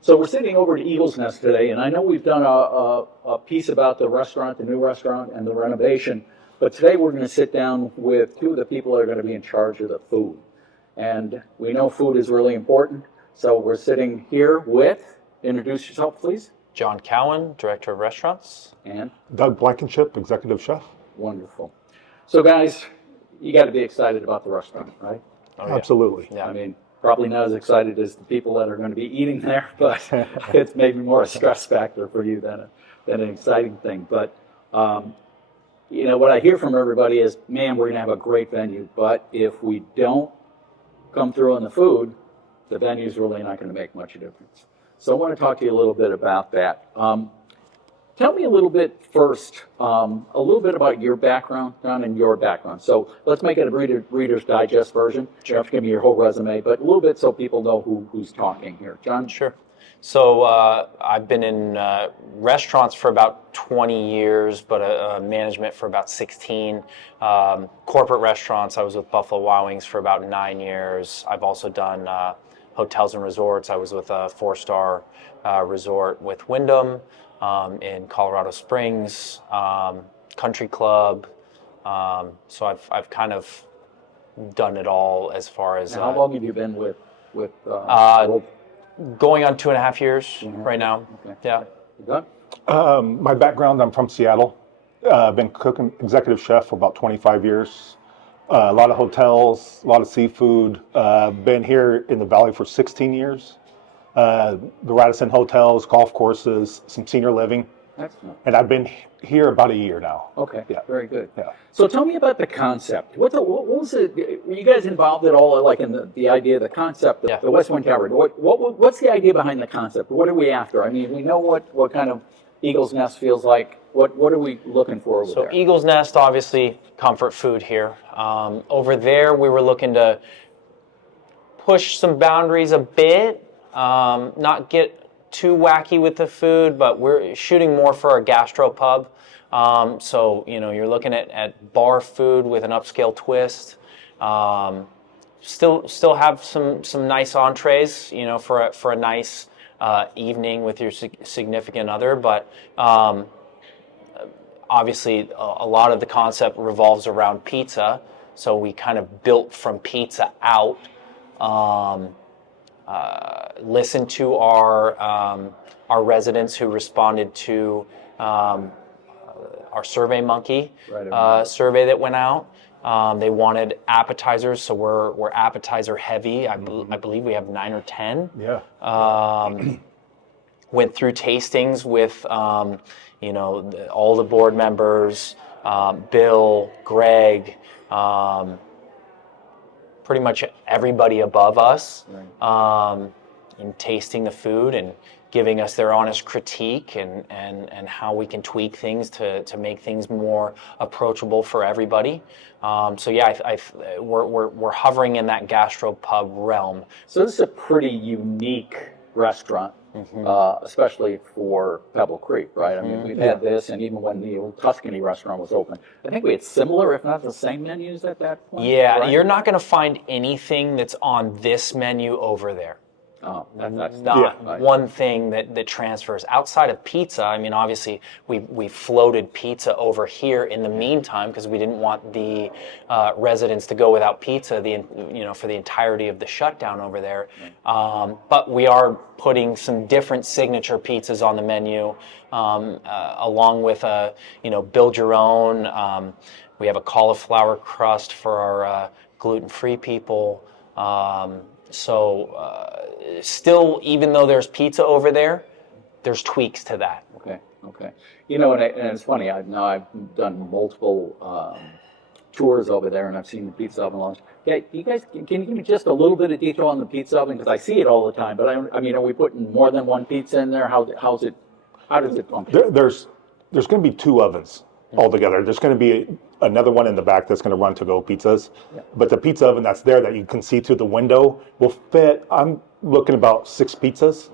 So we're sitting over at Eagle's Nest today, and I know we've done a piece about the restaurant, the new restaurant, and the renovation, but today we're going to sit down with two of the people that are going to be in charge of the food. And we know food is really important, so we're sitting here with, introduce yourself, please. John Cowan, Director of Restaurants. And Doug Blankenship, Executive Chef. wonderful. So guys, you got to be excited about the restaurant, right? Oh, yeah. Absolutely. Yeah. I mean, probably not as excited as the people that are going to be eating there, but it's maybe more a stress factor for you than an exciting thing. But, what I hear from everybody is, man, we're going to have a great venue, but if we don't come through on the food, the venue's really not going to make much of a difference. So I want to talk to you a little bit about that. Tell me a little bit first, a little bit about your background, John, and your background. So let's make it a Reader's Digest version. You don't have to give me your whole resume, but a little bit so people know who's talking here. John? Sure. So I've been in restaurants for about 20 years, but management for about 16. Corporate restaurants, I was with Buffalo Wild Wings for about 9 years. I've also done hotels and resorts. I was with a 4-star resort with Wyndham. In Colorado Springs, country club. So I've kind of done it all as far as. And how long have you been with going on 2.5 years right now. Okay. Yeah. Doug? My background, I'm from Seattle. I've been cooking executive chef for about 25 years. A lot of hotels, a lot of seafood. Been here in the Valley for 16 years. The Radisson hotels, golf courses, some senior living. Excellent. And I've been here about a year now. Okay, Yeah. very good. Yeah. So tell me about the concept. What was it? Were you guys involved at all, like in the idea of the concept, Yeah. the Westwind Tavern? What's the idea behind the concept? What are we after? I mean, we know what kind of Eagle's Nest feels like. What are we looking for over So there? Eagle's Nest, obviously, comfort food here. Over there, we were looking to push some boundaries a bit, not get too wacky with the food, but we're shooting more for a gastropub. So, you're looking at bar food with an upscale twist. Still have some nice entrees, for a nice evening with your significant other. But obviously, a lot of the concept revolves around pizza. So we kind of built from pizza out. Listen to our residents who responded to our Survey Monkey survey that went out. They wanted appetizers, so we're appetizer heavy. I believe we have 9 or 10. Yeah. Went through tastings with all the board members, Bill, Greg. Pretty much everybody above us in tasting the food and giving us their honest critique and how we can tweak things to make things more approachable for everybody. So yeah, we're hovering in that gastropub realm. So this is a pretty unique restaurant, especially for Pebble Creek, right? I mean, we've had this, and even when the old Tuscany restaurant was open, I think we had similar, if not the same menus at that point. Yeah, right? you're not going to find anything that's on this menu over there. Oh, that's Not right. one thing that transfers outside of pizza. I mean, obviously, we floated pizza over here in the meantime because we didn't want the residents to go without pizza for the entirety of the shutdown over there. But we are putting some different signature pizzas on the menu, along with build your own. We have a cauliflower crust for our gluten-free people. Still, even though there's pizza over there, there's tweaks to that. Okay. And it's funny. I've done multiple tours over there, and I've seen the pizza oven launch. Okay, you guys, can you give me just a little bit of detail on the pizza oven, because I see it all the time. But I mean, are we putting more than one pizza in there? How does it function? There's going to be 2 ovens altogether. There's going to be another one in the back that's going to run to-go pizzas. Yeah. But the pizza oven that's there that you can see through the window will fit, I'm looking about 6 pizzas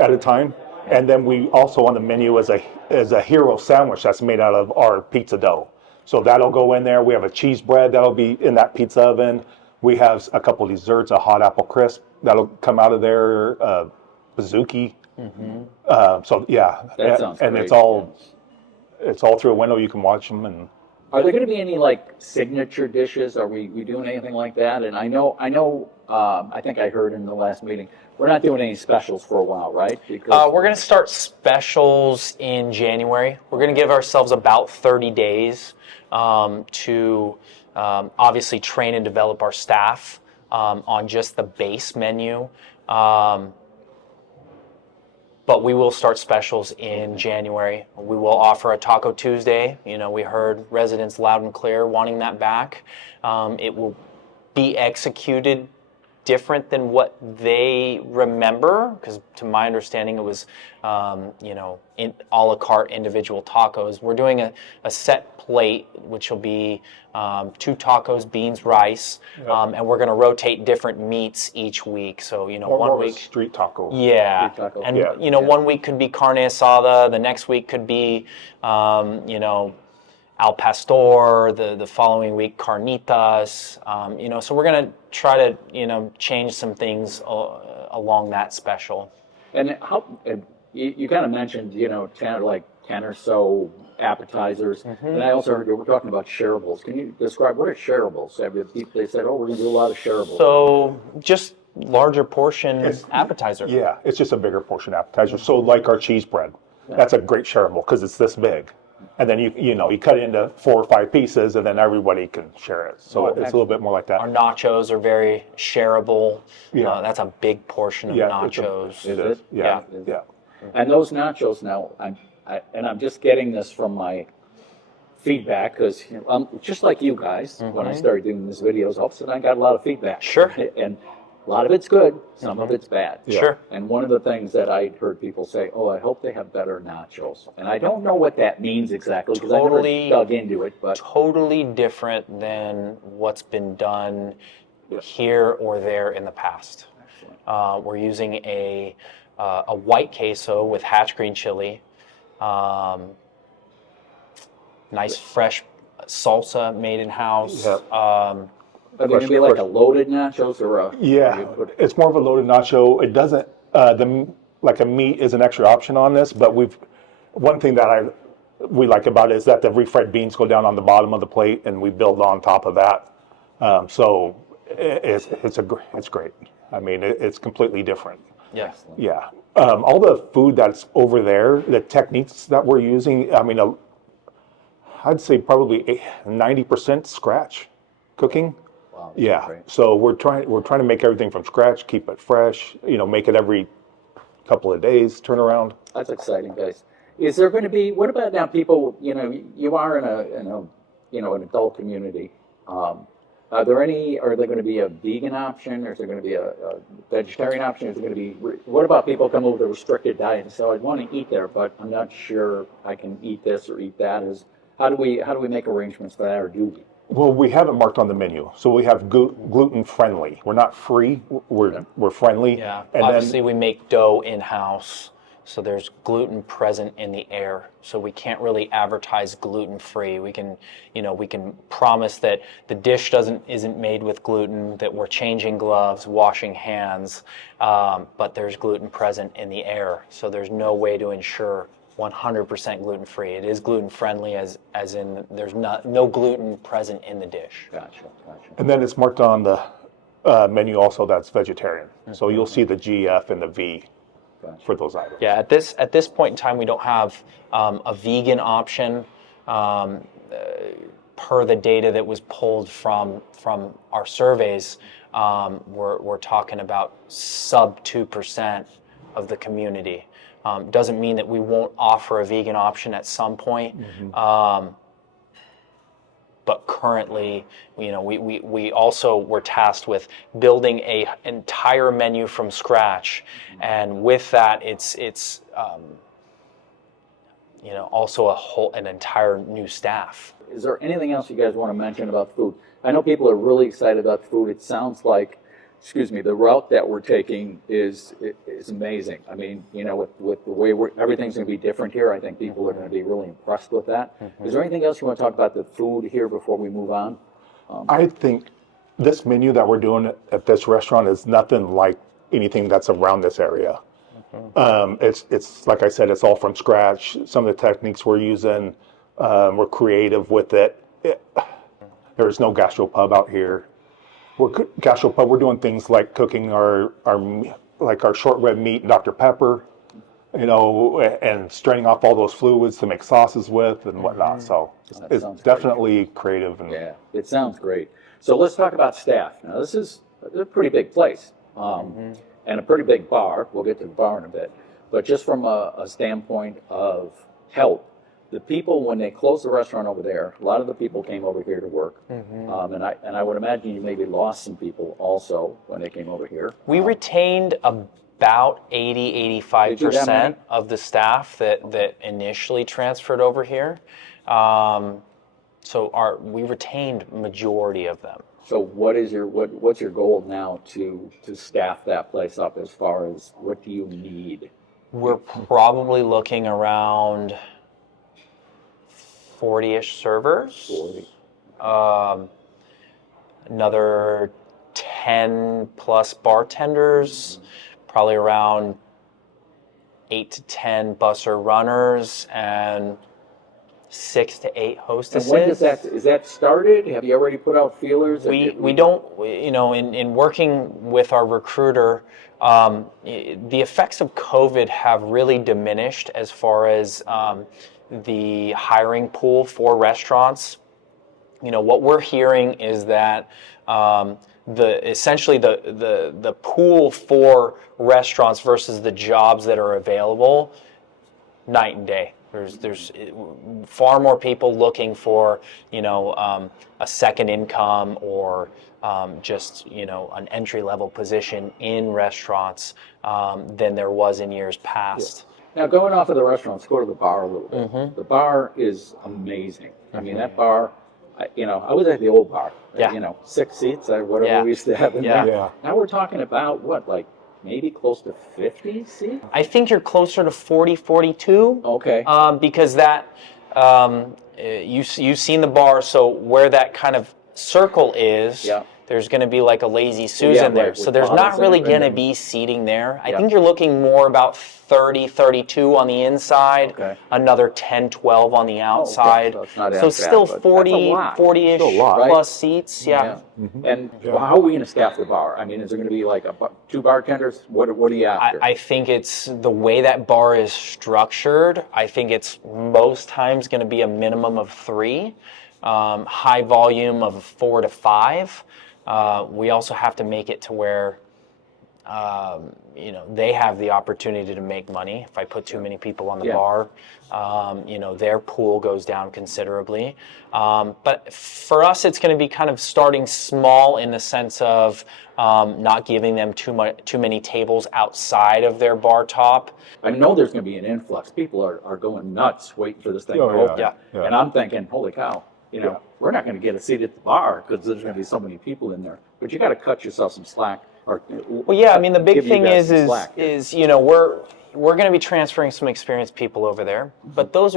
at a time. And then we also on the menu is a hero sandwich that's made out of our pizza dough. So that'll go in there. We have a cheese bread that'll be in that pizza oven. We have a couple desserts, a hot apple crisp that'll come out of there, Pizookie. Mm-hmm. So yeah, That sounds and great. it's all through a window. You can watch them, and Are there going to be any like signature dishes? Are we doing anything like that? And I know. I think I heard in the last meeting we're not doing any specials for a while, right? Because We're going to start specials in January. We're going to give ourselves about 30 days to obviously train and develop our staff on just the base menu. But we will start specials in January. We will offer a Taco Tuesday. You know, we heard residents loud and clear wanting that back. It will be executed different than what they remember, because to my understanding it was, in a la carte individual tacos. We're doing a set plate, which will be 2 tacos, beans, rice, and we're going to rotate different meats each week. So, more one of a week. street taco. Yeah, Street taco. and Yeah. one week could be carne asada, the next week could be, al pastor, the following week carnitas. So we're gonna try to change some things along that special. And you kind of mentioned 10 or so appetizers, and I also heard you were talking about shareables. Can you describe what are shareables? They said, oh, we're going to do a lot of shareables. So just larger portion appetizer. Yeah, it's just a bigger portion appetizer. So like our cheese bread, that's a great shareable because it's this big. And then you cut it into 4 or 5 pieces, and then everybody can share it. So it's a little bit more like that. Our nachos are very shareable. Yeah. That's a big portion of nachos. It is. Yeah. And those nachos now, I'm just getting this from my feedback because just like you guys, when I started doing these videos, all of a sudden I got a lot of feedback. Sure. And a lot of it's good, some of it's bad. Yeah. Sure. And one of the things that I heard people say, oh, I hope they have better nachos. And I don't know what that means exactly because I never dug into it. But totally different than what's been done here or there in the past. We're using a white queso with hatch green chili, nice fresh salsa made in house. Yep. are they going to be like a loaded nachos or a? Yeah, it's more of a loaded nacho. It doesn't, like a meat is an extra option on this, but one thing that we like about it is that the refried beans go down on the bottom of the plate and we build on top of that. So it's great. I mean, it's completely different. Yes. Yeah. All the food that's over there, the techniques that we're using, I mean, I'd say probably 90% scratch cooking. Wow, Yeah. great. So we're trying to make everything from scratch, keep it fresh, make it every couple of days, turn around. That's exciting, guys. Is there going to be? What about now? People, you are in an adult community. Are there going to be a vegan option? Or is there going to be a vegetarian option? Is there going to be? What about people come over with a restricted diet and say, "I want to eat there, but I'm not sure I can eat this or eat that"? How do we make arrangements for that, or do we? Well, we have it marked on the menu, so we have gluten friendly. We're not free. We're friendly. Yeah. And Obviously, we make dough in house, so there's gluten present in the air. So we can't really advertise gluten free. We can promise that the dish isn't made with gluten, that we're changing gloves, washing hands, but there's gluten present in the air. So there's no way to ensure 100% gluten free. It is gluten friendly, as in there's no gluten present in the dish. Gotcha. And then it's marked on the menu also that's vegetarian. So you'll see the GF and the V for those items. Yeah, at this point in time, we don't have a vegan option per the data that was pulled from our surveys. We're talking about sub 2% of the community. Doesn't mean that we won't offer a vegan option at some point. But currently, we also were tasked with building an entire menu from scratch, and with that, it's also an entire new staff. Is there anything else you guys want to mention about food? I know people are really excited about food. It sounds like, the route that we're taking is amazing. I mean, with the way everything's going to be different here, I think people are going to be really impressed with that. Is there anything else you want to talk about the food here before we move on? I think this menu that we're doing at this restaurant is nothing like anything that's around this area. It's like I said, it's all from scratch. Some of the techniques we're using, we're creative with it. There's no gastropub out here. Gastropub, we're doing things like cooking our short rib meat and Dr. Pepper, and straining off all those fluids to make sauces with and whatnot. So it's definitely creative. And Yeah, it sounds great. So let's talk about staff. Now, this is a pretty big place and a pretty big bar. We'll get to the bar in a bit. But just from a standpoint of help, the people, when they closed the restaurant over there, a lot of the people came over here to work. And I would imagine you maybe lost some people also when they came over here. We retained about 80-85% of the staff that initially transferred over here. So we retained majority of them. So what's your goal now to staff that place up as far as what do you need? We're probably looking around 40-ish servers. 40. Another 10 plus bartenders, probably around 8 to 10 busser runners, and 6 to 8 hostesses. And when is that started? Have you already put out feelers? We don't, in working with our recruiter, the effects of COVID have really diminished as far as the hiring pool for restaurants. What we're hearing is that essentially the pool for restaurants versus the jobs that are available, night and day. There's far more people looking for a second income or just an entry level position in restaurants than there was in years past. Yeah. Now, going off of the restaurants, go to the bar a little bit. The bar is amazing. I mean, that bar, I was at the old bar. 6 seats, whatever we used to have in there. Yeah. Now we're talking about maybe close to 50 seats? I think you're closer to 40, 42. Okay. Because that, you've seen the bar, so where that kind of circle is, there's going to be like a lazy Susan there. So there's not really going to be seating there. I think you're looking more about 30, 32 on the inside, another 10, 12 on the outside. So it's not so still bad, 40-ish plus seats. And how are we going to staff the bar? I mean, is there going to be like 2 bartenders? What are you after? I think it's the way that bar is structured. I think it's most times going to be a minimum of 3, high volume of 4 to 5. We also have to make it to where they have the opportunity to make money. If I put too many people on the bar, their pool goes down considerably. But for us, it's going to be kind of starting small in the sense of not giving them too many tables outside of their bar top. I know there's going to be an influx. People are going nuts waiting for this thing to open. Yeah. And I'm thinking, holy cow, we're not going to get a seat at the bar because there's going to be so many people in there. But you got to cut yourself some slack. The big thing is we're going to be transferring some experienced people over there, but those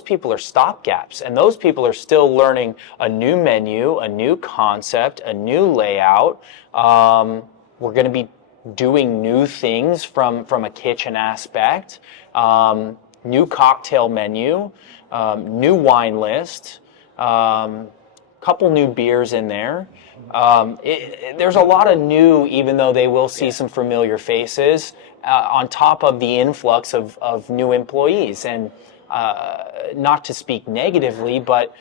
people are stopgaps, and those people are still learning a new menu, a new concept, a new layout. We're going to be doing new things from a kitchen aspect, new cocktail menu, new wine list, couple new beers in there. There's a lot of new, even though they will see some familiar faces, on top of the influx of new employees. And not to speak negatively, but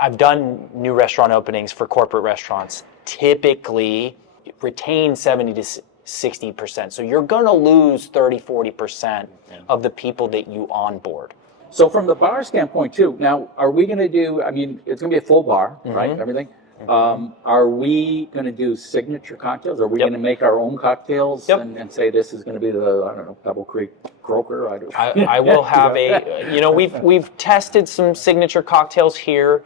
I've done new restaurant openings for corporate restaurants. Typically retain 70 to 60%. So you're going to lose 30, 40% of the people that you onboard. So from the bar standpoint too, now are we going to do, it's going to be a full bar, right, everything? Are we going to do signature cocktails? Are we going to make our own cocktails and say this is going to be the, Pebble Creek Croaker? I will have we've tested some signature cocktails here.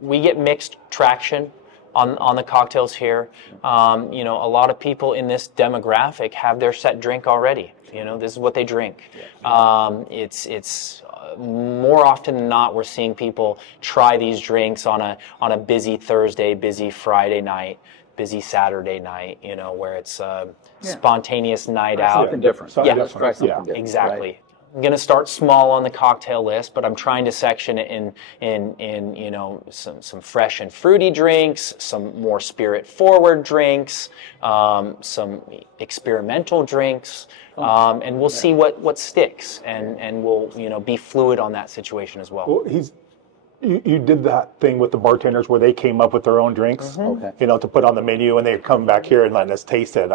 We get mixed traction on the cocktails here. A lot of people in this demographic have their set drink already. This is what they drink. It's more often than not, we're seeing people try these drinks on a busy Thursday, busy Friday night. busy Saturday night, where it's a spontaneous night out. Something different. Something Let's try different. something Yeah. different. Exactly. Right? I'm going to start small on the cocktail list, but I'm trying to section it in some fresh and fruity drinks, some more spirit forward drinks, some experimental drinks, and we'll see what sticks, and we'll be fluid on that situation as well. Well, you did that thing with the bartenders where they came up with their own drinks, Okay. to put on the menu, and they come back here and letting us taste it.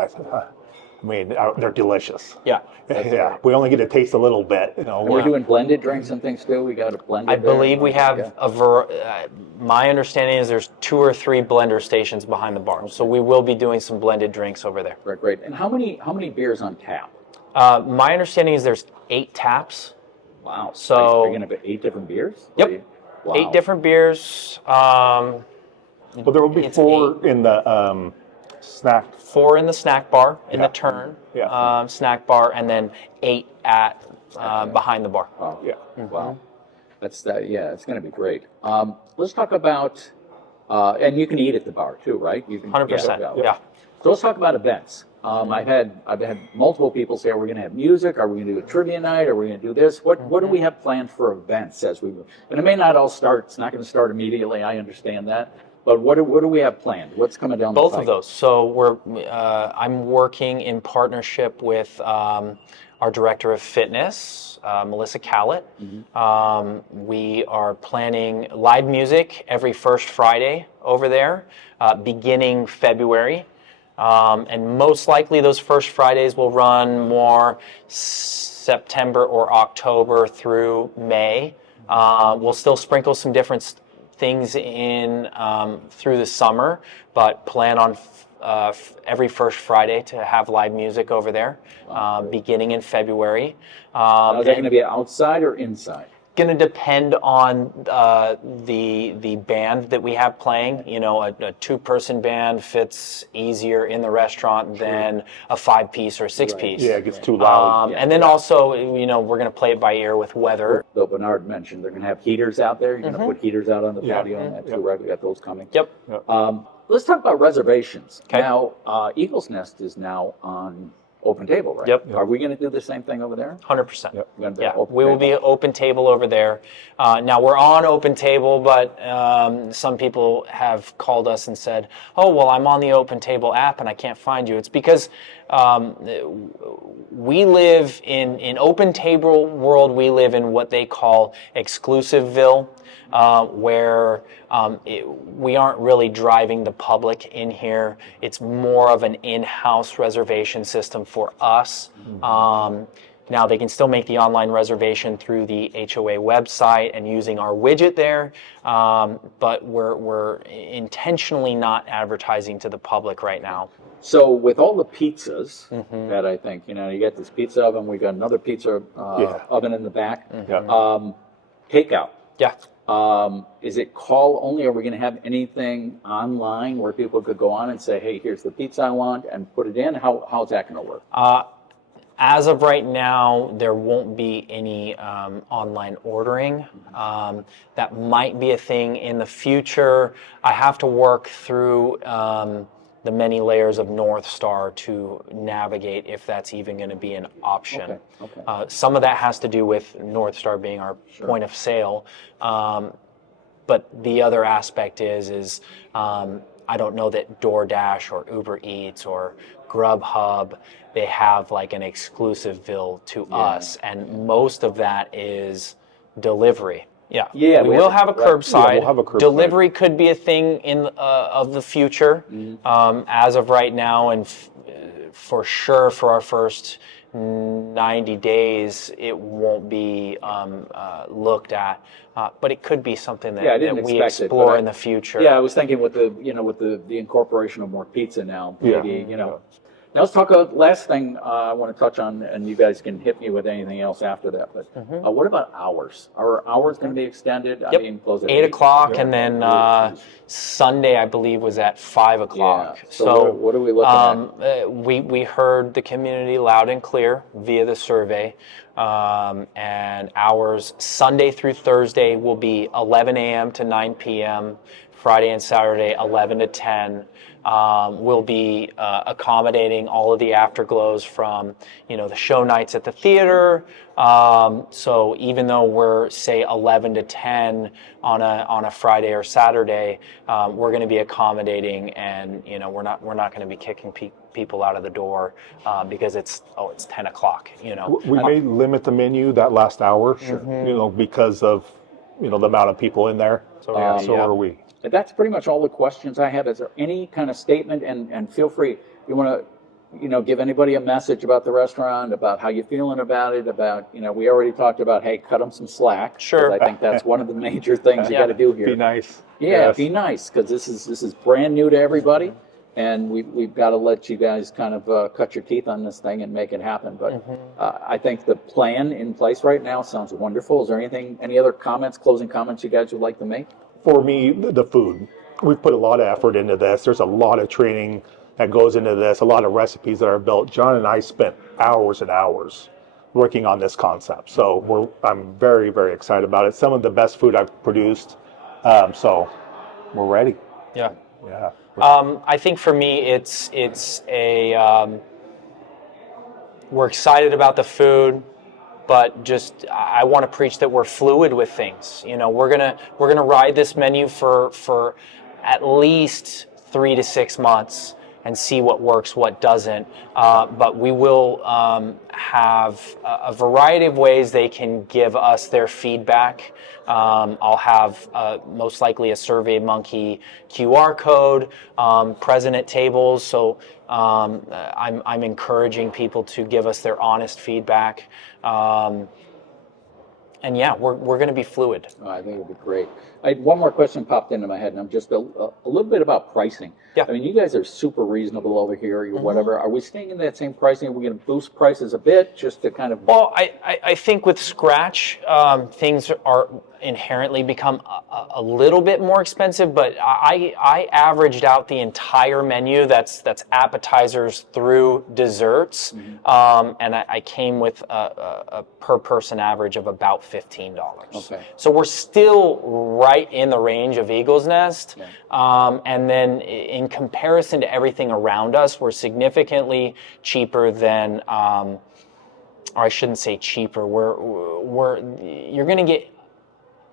They're delicious. Yeah. Yeah, we only get to taste a little bit. We're doing blended drinks and things too. We got a blended. I believe there. we have Yeah. my understanding is there's 2 or 3 blender stations behind the bar, so we will be doing some blended drinks over there. Right, great. And how many beers on tap? My understanding is there's 8 taps. Wow. So- are you going to have 8 different beers? Yep. Wow. 8 different beers. Well, there will be It's 4 in the snack. 4 in the snack bar, in Yeah. the turn Yeah. snack bar, and then 8 at behind the bar. Wow. Yeah. Wow. That's that. Yeah, it's going to be great. Let's talk about, and you can eat at the bar too, right? You can. 100%. Yeah. So let's talk about events. I've had multiple people say, "Are we going to have music? Are we going to do a trivia night? Are we going to do this? What do we have planned for events as we move?" And it may not all start. It's not going to start immediately. I understand that. But what do we have planned? What's coming down the Both pike? of those. So I'm working in partnership with our director of fitness, Melissa Callett. We are planning live music every first Friday over there, beginning February. And most likely those first Fridays will run more September or October through May. We'll still sprinkle some different things in through the summer, but plan on every first Friday to have live music over there, beginning in February. Now, is that going to be outside or inside? Going to depend on the band that we have playing. A 2-person band fits easier in the restaurant than a 5-piece or 6-piece. Yeah, it gets too loud. And then also, we're going to play it by ear with weather. Though Bernard mentioned they're going to have heaters out there. You're going to put heaters out on the Yeah. patio and that too, right? We got those coming. Yep. Let's talk about reservations. Okay. Now, Eagle's Nest is now on Open Table, right? Yep. Are we going to do the same thing over there? 100%. Yep. We're gonna be Yeah, open we will table? be open table over there. Now we're on open table, but some people have called us and said, "Oh, well, I'm on the open table app and I can't find you." It's because we live in open table world. We live in what they call exclusiveville, where we aren't really driving the public in here. It's more of an in-house reservation system for us. Now they can still make the online reservation through the HOA website and using our widget there, but we're intentionally not advertising to the public right now. So with all the pizzas that I think, you get this pizza oven, we got another pizza oven in the back. Yeah. Takeout. Yeah. Is it call only? Are we going to have anything online where people could go on and say, "Hey, here's the pizza I want," and put it in? How's that going to work? As of right now, there won't be any online ordering. That might be a thing in the future. I have to work through the many layers of North Star to navigate if that's even going to be an option. Okay. Some of that has to do with North Star being our point of sale. But the other aspect is I don't know that DoorDash or Uber Eats or Grubhub, they have like an exclusiveville to us, and most of that is delivery. Yeah, Yeah, we we will have- have a right. curbside. Yeah, we'll have a curbside. Delivery could be a thing in of the future. As of right now, and for sure for our first 90 days, it won't be looked at. But it could be something that, I didn't that we expect it, explore but in the future. Yeah, I was thinking with the incorporation of more pizza now, Yeah. maybe. Now let's talk about last thing I want to touch on, and you guys can hit me with anything else after that. But what about hours? Are hours going to be extended? Yep. I mean, close at 8 o'clock, and then Sunday, I believe, was at 5 o'clock. Yeah. So what are we looking at? We heard the community loud and clear via the survey, and hours Sunday through Thursday will be 11 a.m. to 9 p.m., Friday and Saturday 11 to 10. We'll be accommodating all of the afterglows from, the show nights at the theater. So even though we're, say, 11 to 10 on a Friday or Saturday, we're going to be accommodating, and we're not going to be kicking people out of the door because it's 10 o'clock. We may limit the menu that last hour, because of the amount of people in there. So are we. That's pretty much all the questions I have. Is there any kind of statement, and feel free, you want to, give anybody a message about the restaurant, about how you're feeling about it, about, we already talked about, hey, cut them some slack. 'Cause Sure. I think that's one of the major things you got to do here. Be nice. Yeah, Yes. be nice, because this is brand new to everybody, and we've got to let you guys kind of cut your teeth on this thing and make it happen. But I think the plan in place right now sounds wonderful. Is there any other closing comments you guys would like to make? For me, the food. We've put a lot of effort into this. There's a lot of training that goes into this, a lot of recipes that are built. John and I spent hours and hours working on this concept. So I'm very, very excited about it. Some of the best food I've produced. So we're ready. Yeah. Yeah. I think for me, it's we're excited about the food, but just I want to preach that we're fluid with things. We're gonna ride this menu for at least 3 to 6 months and see what works, what doesn't. But we will have a variety of ways they can give us their feedback. I'll have most likely a SurveyMonkey QR code present at tables. So I'm encouraging people to give us their honest feedback. And yeah, we're going to be fluid. Oh, I think it would be great. One more question popped into my head, and I'm just a little bit about pricing. Yeah. I mean, you guys are super reasonable over here, or whatever. Are we staying in that same pricing? Are we going to boost prices a bit just to kind of... Well, I think with Scratch, things are inherently become a little bit more expensive, but I averaged out the entire menu, that's appetizers through desserts, and I came with a per person average of about $15. Okay. So we're still right in the range of Eagle's Nest, and then in comparison to everything around us, we're significantly cheaper than, or I shouldn't say cheaper, you're going to get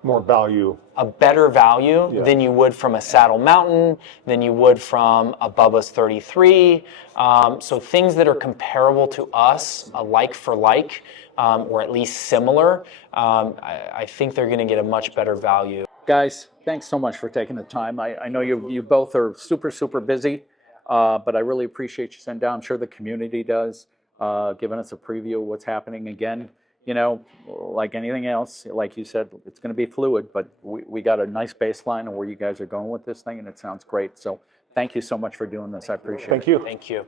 More value. a better value than you would from a Saddle Mountain, than you would from a Bubba's 33. So things that are comparable to us, like for like, or at least similar, I think they're going to get a much better value. Guys, thanks so much for taking the time. I know you both are super, super busy, but I really appreciate you sitting down. I'm sure the community does, giving us a preview of what's happening. Again, like anything else, like you said, it's going to be fluid, but we got a nice baseline of where you guys are going with this thing, and it sounds great. So thank you so much for doing this. I appreciate it. Thank you. Thank you.